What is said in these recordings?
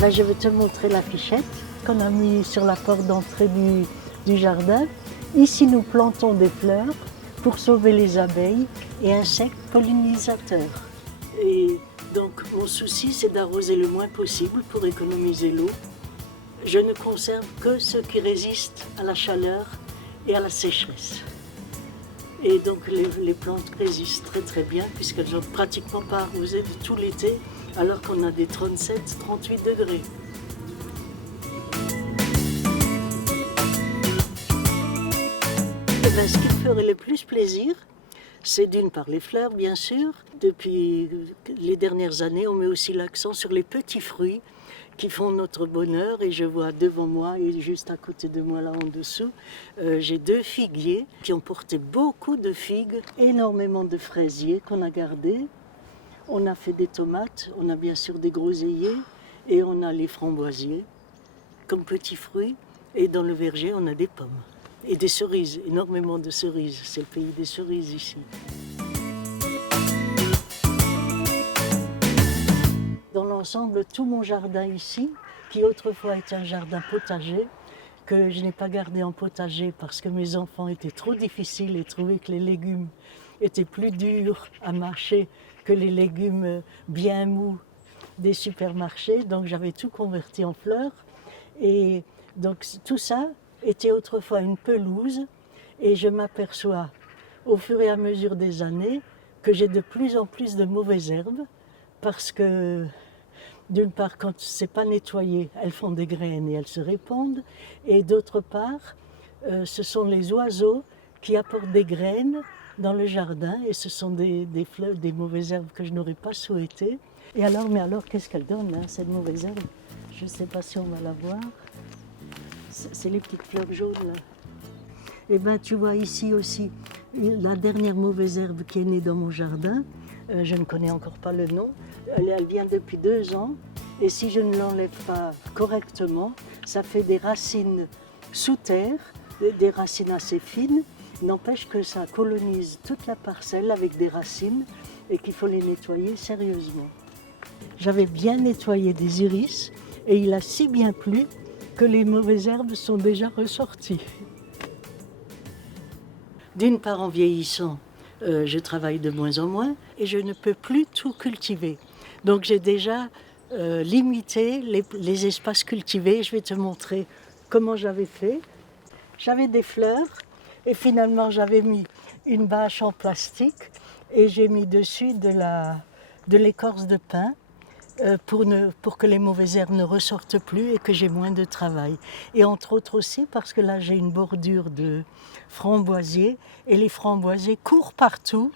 ben, je vais te montrer l'affichette qu'on a mis sur la porte d'entrée du jardin. Ici, nous plantons des fleurs pour sauver les abeilles et insectes pollinisateurs. Et donc, mon souci, c'est d'arroser le moins possible pour économiser l'eau. Je ne conserve que ce qui résiste à la chaleur et à la sécheresse. Et donc, les plantes résistent très très bien puisqu'elles n'ont pratiquement pas arrosé de tout l'été, alors qu'on a des 37-38 degrés. Et bien, ce qui me ferait le plus plaisir, c'est d'une part les fleurs, bien sûr. Depuis les dernières années, on met aussi l'accent sur les petits fruits qui font notre bonheur. Et je vois devant moi et juste à côté de moi, là en dessous, j'ai 2 figuiers qui ont porté beaucoup de figues, énormément de fraisiers qu'on a gardés. On a fait des tomates, on a bien sûr des groseilliers et on a les framboisiers comme petits fruits. Et dans le verger, on a des pommes. Et des cerises, énormément de cerises. C'est le pays des cerises ici. Dans l'ensemble, tout mon jardin ici, qui autrefois était un jardin potager, que je n'ai pas gardé en potager parce que mes enfants étaient trop difficiles et trouvaient que les légumes étaient plus durs à mâcher que les légumes bien mous des supermarchés. Donc j'avais tout converti en fleurs. Et donc tout ça était autrefois une pelouse et je m'aperçois au fur et à mesure des années que j'ai de plus en plus de mauvaises herbes parce que d'une part quand c'est pas nettoyé elles font des graines et elles se répandent et d'autre part ce sont les oiseaux qui apportent des graines dans le jardin et ce sont des fleurs, des mauvaises herbes que je n'aurais pas souhaitées. Et alors, mais alors qu'est-ce qu'elle donne hein, cette mauvaise herbe? Je ne sais pas si on va la voir. C'est les petites fleurs jaunes là. Et bien tu vois ici aussi la dernière mauvaise herbe qui est née dans mon jardin. Je ne connais encore pas le nom. Elle vient depuis 2 ans. Et si je ne l'enlève pas correctement, ça fait des racines sous terre, des racines assez fines. N'empêche que ça colonise toute la parcelle avec des racines et qu'il faut les nettoyer sérieusement. J'avais bien nettoyé des iris et il a si bien plu que les mauvaises herbes sont déjà ressorties. D'une part, en vieillissant, je travaille de moins en moins et je ne peux plus tout cultiver. Donc j'ai déjà limité les espaces cultivés. Je vais te montrer comment j'avais fait. J'avais des fleurs et finalement j'avais mis une bâche en plastique et j'ai mis dessus de l'écorce de pin. Pour que les mauvaises herbes ne ressortent plus et que j'ai moins de travail. Et entre autres aussi parce que là j'ai une bordure de framboisiers et les framboisiers courent partout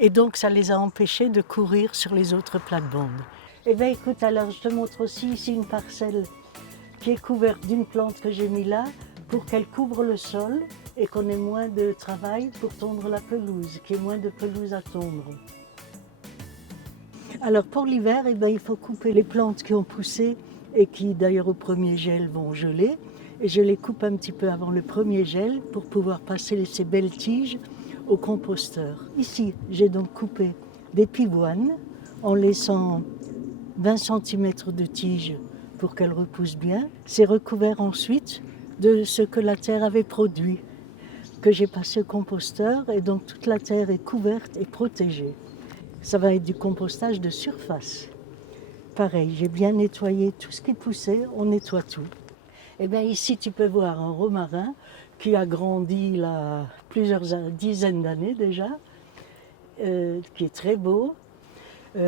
et donc ça les a empêchés de courir sur les autres plates-bandes. Eh bien écoute, alors je te montre aussi ici une parcelle qui est couverte d'une plante que j'ai mis là pour qu'elle couvre le sol et qu'on ait moins de travail pour tondre la pelouse, qu'il y ait moins de pelouse à tondre. Alors pour l'hiver, eh bien, il faut couper les plantes qui ont poussé et qui d'ailleurs au premier gel vont geler. Et je les coupe un petit peu avant le premier gel pour pouvoir passer ces belles tiges au composteur. Ici, j'ai donc coupé des pivoines en laissant 20 cm de tige pour qu'elles repoussent bien. C'est recouvert ensuite de ce que la terre avait produit, que j'ai passé au composteur et donc toute la terre est couverte et protégée. Ça va être du compostage de surface. Pareil, j'ai bien nettoyé tout ce qui poussait, on nettoie tout. Et bien ici, tu peux voir un romarin qui a grandi là plusieurs dizaines d'années déjà, qui est très beau.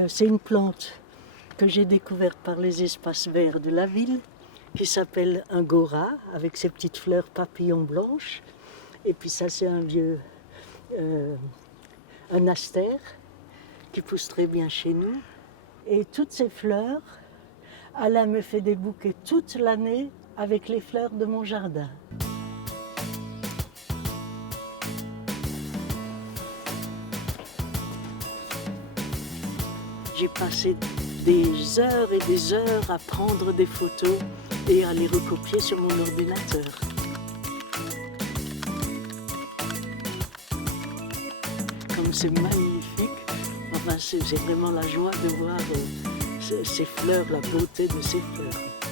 C'est une plante que j'ai découverte par les espaces verts de la ville, qui s'appelle un gora, avec ses petites fleurs papillons blanches. Et puis ça, c'est un astère, qui pousse très bien chez nous. Et toutes ces fleurs, Alain me fait des bouquets toute l'année avec les fleurs de mon jardin. J'ai passé des heures et des heures à prendre des photos et à les recopier sur mon ordinateur. Comme c'est magnifique, enfin, c'est vraiment la joie de voir ces fleurs, la beauté de ces fleurs.